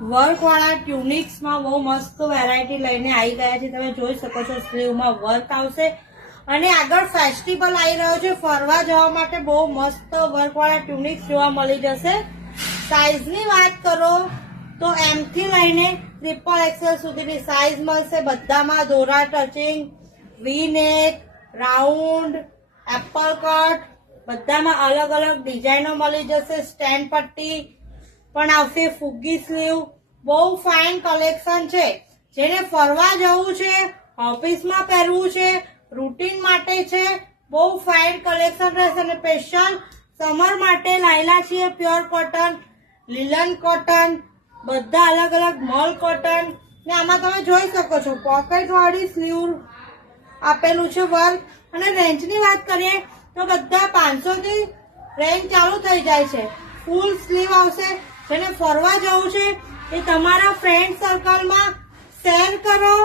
Work વાળા tunics માં બહુ મસ્ત વેરાયટી લઈને આવી ગયા છે. તમે જોઈ શકો છો સ્લીવ માં વર્ક આવશે અને આગળ ફેસ્ટિવલ આવી રહ્યો છે. ફરવા જવા માટે બહુ મસ્ત વર્ક વાળા ટ્યુનિક્સ જોવા મળી જશે. સાઈઝ ની વાત કરો તો એમ થી લઈને XXL સુધીની સાઈઝ મળશે. બધામાં દોરા ટચિંગ, વી નેક, રાઉન્ડ, એપલ કટ, બધામાં અલગ અલગ ડિઝાઇનો મળી જશે. સ્ટેન્ડ પટ્ટી પણ આવશે, ફુગ્ગી સ્લીવ, બહુ ફાઇન કલેક્શન છે. જેને ફરવા જવું છે, ઓફિસમાં પહેરવું છે, રૂટીન માટે છે, બહુ ફાઇન કલેક્શન રહેશે. અને સ્પેશિયલ સમર માટે લાયેલા છીએ પ્યોર કોટન, લીલન કોટન, બધા અલગ અલગ મલ કોટન. ને આમાં તમે જોઈ શકો છો પોકેટ વાળી સ્લીવ આપેલું છે વર્ક. અને રેન્જ ની વાત કરીએ તો બધા 500 થી રેન્જ ચાલુ થઈ જાય છે. ફૂલ સ્લીવ આવશે. જેને ફરવા જવું છે એ તમારા ફ્રેન્ડ સર્કલમાં શેર કરો,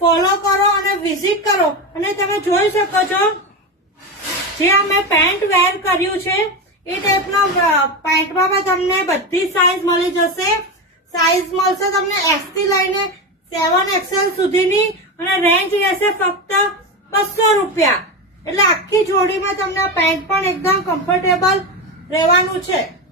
ફોલો કરો અને વિઝિટ કરો. અને તમે જોઈ શકો છો જે અમે પેન્ટ વેર કર્યું છે એ ટાઈપનો પેન્ટમાં તમને બધી સાઈઝ મળી જશે. સાઈઝ મળશે તમને S થી લઈને 7XL સુધીની અને રેન્જ રહેશે ફક્ત 200 રૂપિયા. એટલે આખી જોડીમાં તમને પેન્ટ પણ એકદમ કમ્ફર્ટેબલ રહેવાનું છે.